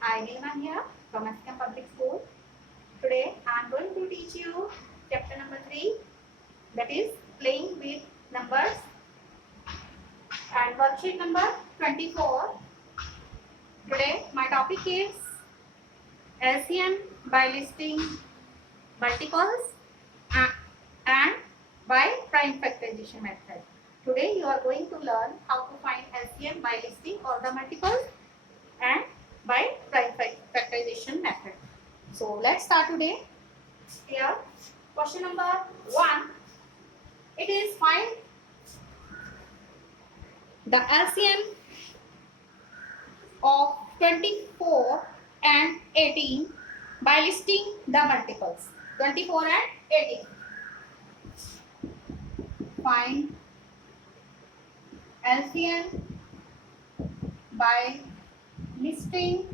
I Neema here from SKM Public School. Today I am going to teach you chapter number 3, that is playing with numbers, and worksheet number 24. Today my topic is LCM by listing multiples and by prime factorization method. Today you are going to learn how to find LCM by listing all the multiples and by prime factorization method. So let's start today. Here, question number 1. It is find the LCM of 24 and 18 by listing the multiples 24 and 18. Find LCM by listing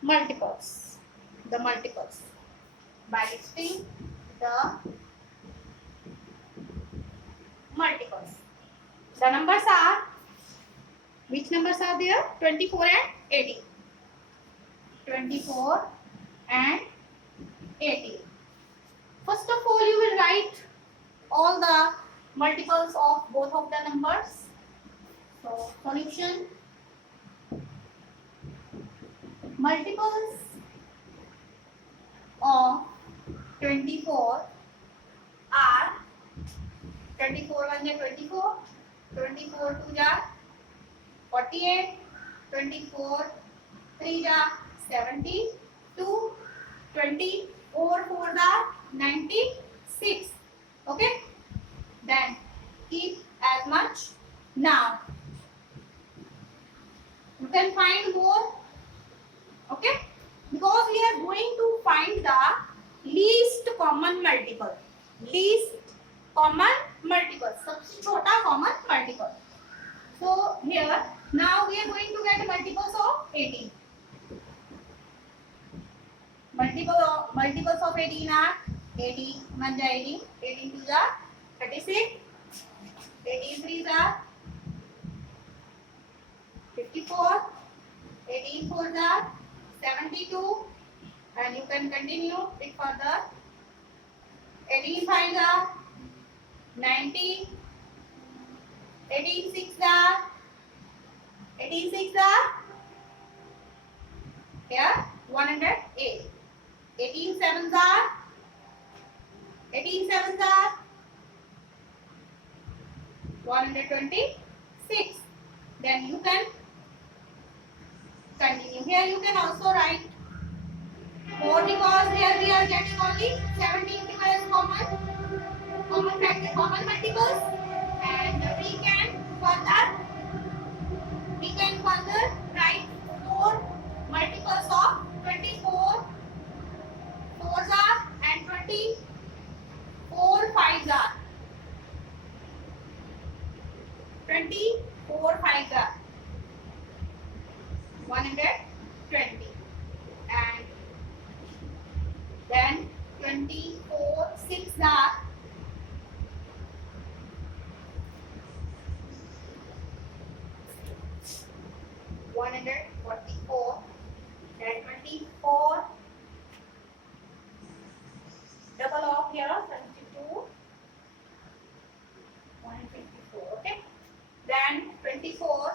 multiples, the multiples, by listing the multiples. The numbers are, which numbers are there? 24 and 18. 24 and 18. First of all, you will write all the multiples of both of the numbers. So, solution. Multiples of 24 are 24 1 is 24, 24 2 is 48, 24 3 is 72, 24 4 is 96. Okay, then keep as much. Now you can find more. Okay, because we are going to find the least common multiple, सबसे छोटा common multiple. So here now we are going to get multiples of 18. Multiples of 18 are 18 1 is 18, 18 2 is 36, 18 3 is 54, 18 4 is 72, and you can continue it further. 18 5 is 90, 18 6 is 108, 18 7 is 126. Then you can continue. Here you can also write 4 because here we are getting only 17 as common multiples, and we can further write 4 multiples of 24 4s are and 24 5s are 24 5s are 120, and then 24 6 are 144, and 24 double off here 72, 154. Okay, then 24.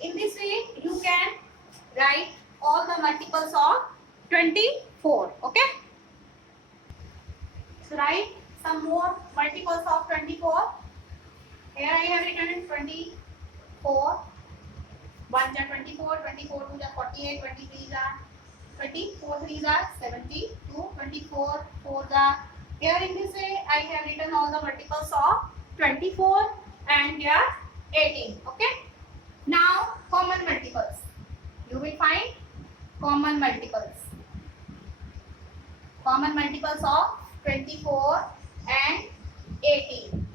In this way you can write all the multiples of 24. Okay, so write some more multiples of 24. Here I have written 24 1 is 24, 24 2 is 48, 23 is 24 3 is 72, 24 4 is. Here in this way I have written all the multiples of 24 and here 18. Okay, now common multiples. You will find common multiples of 24 and 18.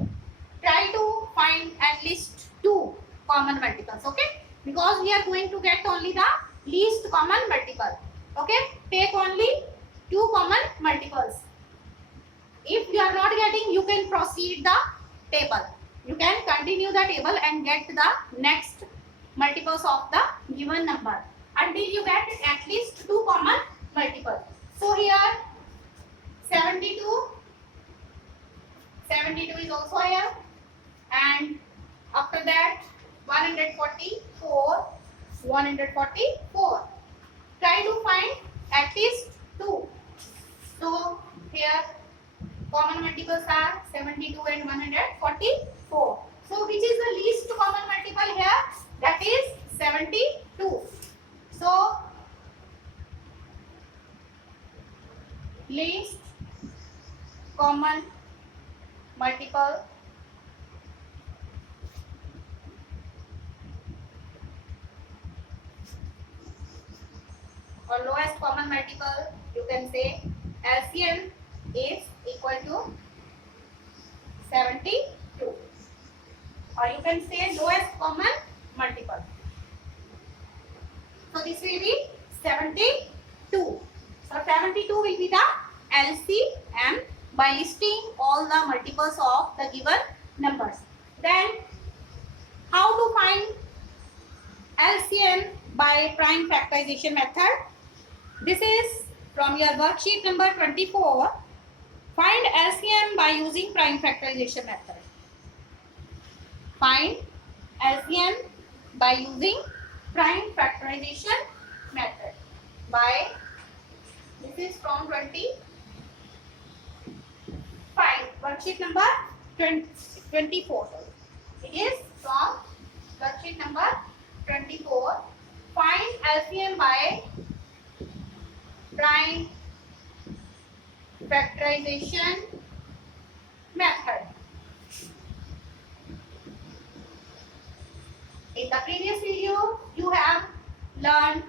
Try to find at least 2 common multiples. Okay, because we are going to get only the least common multiple. Okay, take only 2 common multiples. If you are not getting, you can proceed the table. You can continue the table and get the next multiples of the given number until you get at least two common multiples. So here 72 is also here, and after that 144. Try to find at least two. So here common multiples are 72 and 144. So which is the least common multiple here? That is 72. So least common multiple or lowest common multiple, you can say LCM is equal to 72, or you can say lowest common multiple. So this will be 72. So 72 will be the LCM by listing all the multiples of the given numbers. Then how to find LCM by prime factorization method? This is from your worksheet number 24. Find LCM by using prime factorization method. Find LCM by using prime factorization method. This is from 25, worksheet number 24. It is from worksheet number 24. Find LCM by prime factorization method. In the previous video, you have learned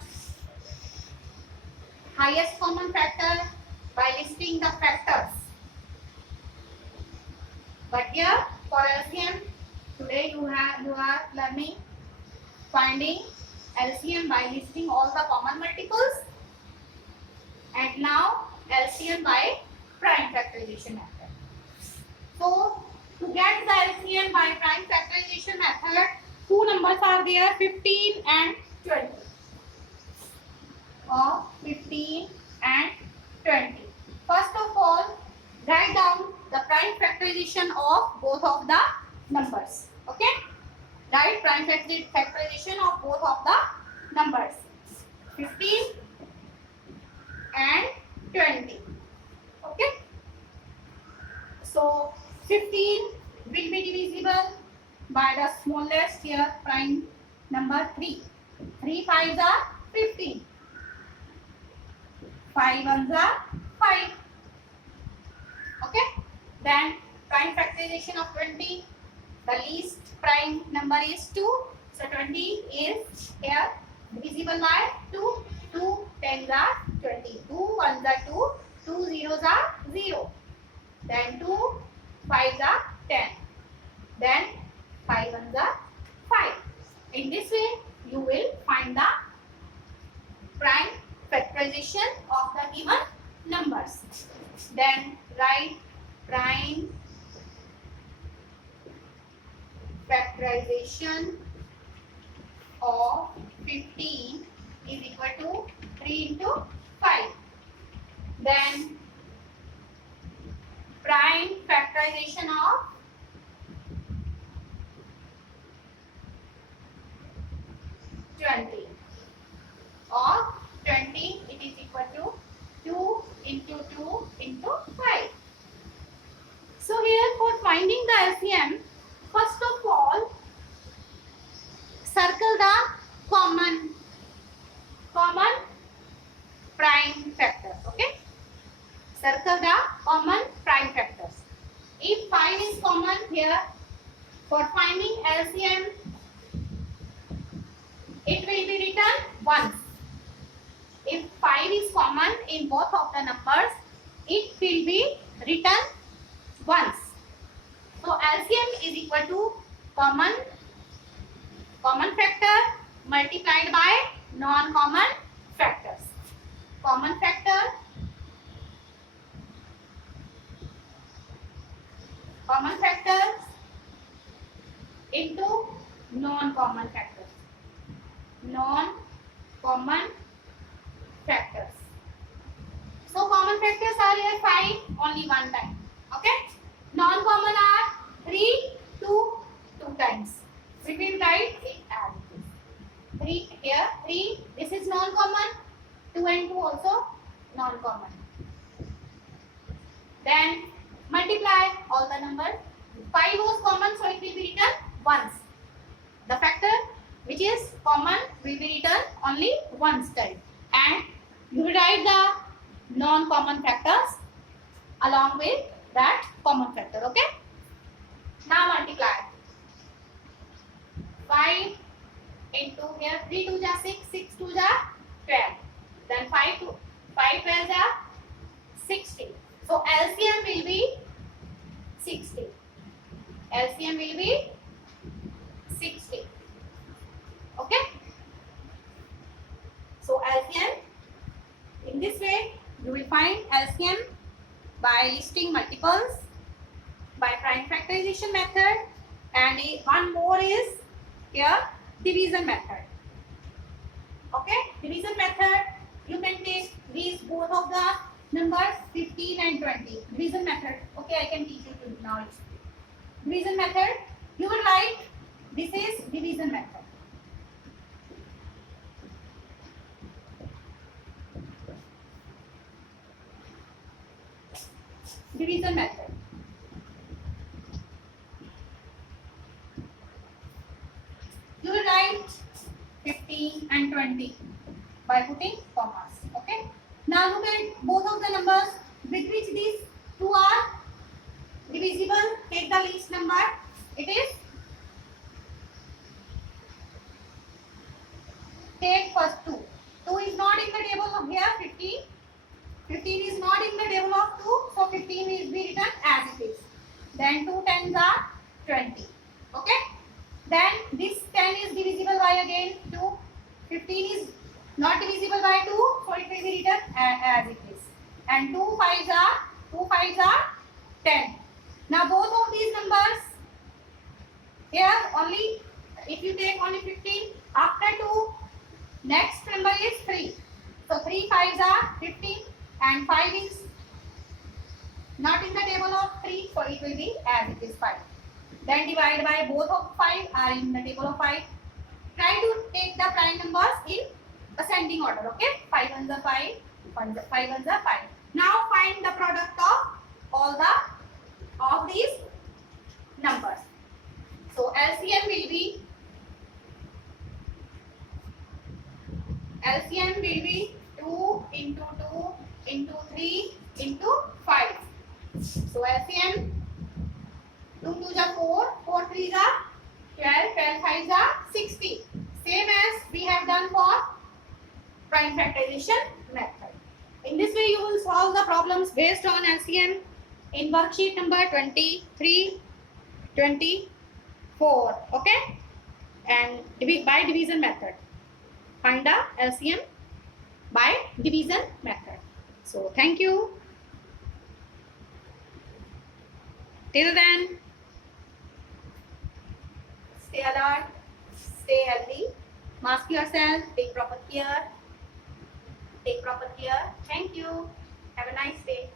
highest common factor by listing the factors. But here for LCM, today you are learning finding LCM by listing all the common multiples, and now LCM by prime factorization method. So to get the LCM by prime factorization method, two numbers are there, 15 and 20. Of 15 and 20. First of all, write down the prime factorization of both of the numbers. Okay? Write prime factorization of both of the numbers, 15 and 20. Okay? So 15 will be divisible by the smallest here, prime number 3. 3 5s are 15. 5 1s are 5. Okay? Then prime factorization of 20. The least prime number is 2. So 20 is here divisible by 2. 2 10s are 20. 2 1s are 2. 2 zeros are 0. Then 2 5s are 10. Then 5 1s are 5. In this way, you will find the prime factorization of the given numbers. Then write prime factorization of 15 is equal to 3 into 5. Then prime factorization of 20. Of 20, it is equal to 2 into 2 into 5. So here for finding the LCM, first of all, circle the common prime factors. Okay? Circle the common prime factors. If 5 is common here, for finding LCM, it will be written once. If 5 is common in both of the numbers, it will be written once. So LCM is equal to common factor multiplied by non-common factors. Common factor into non-common factors. non-common factors. So common factors are here 5 only one time. Okay. Non-common are 3, 2, 2 times. We will write it as it is. 3 here, 3. This is non-common. 2 and 2 also non-common. Then multiply all the numbers. 5 was common, so it will be written once. The factor which is common will be written only once time. And you will write the non-common factors along with that common factor. Okay. Now multiply. 5 into here 3 2 ja 6, 6 2 ja 12. Then 5 12 ja 60. So LCM will be 60. LCM will be 60. Okay. So LCM, in this way you will find LCM by listing multiples, by prime factorization method, and one more is here division method. Okay, division method, you can take these both of the numbers 15 and 20. Division method. Okay, I can teach you now. Division method, you will write this is division method. Division method. You will write 15 and 20 by putting commas. Okay. Now look at both of the numbers with which these two are divisible. Take the least number. It is, take first 2. 2 is not in the table of here. 15. 15 is not in the table of 2. So 15 is be written as it is. Then 2 tens are 20. Okay. Then this 10 is divisible by again 2. 15 is not divisible by 2. So it will be written as it is. And 2 fives are 10. Now both of these numbers here only, if you take only 15 after 2, next number is 3. So 3 fives are 15 and 5 is not in the table of 3, so it will be as it is 5. Then divide by both of 5 are in the table of 5. Try to take the prime numbers in ascending order. Okay, 5 ones are 5, 5 ones are 5. Now find the product of all these numbers. So LCM will be 2 into 2 into 3 into 5. So LCM 2 2s are 4, 4 3s are 12, 12 5s are 60. Same as we have done for prime factorization method. In this way you will solve the problems based on LCM in worksheet number 23, 24. Okay, and by division method. Find the LCM by division method. So thank you. Till then, stay alert, stay healthy, mask yourself, take proper care. Thank you. Have a nice day.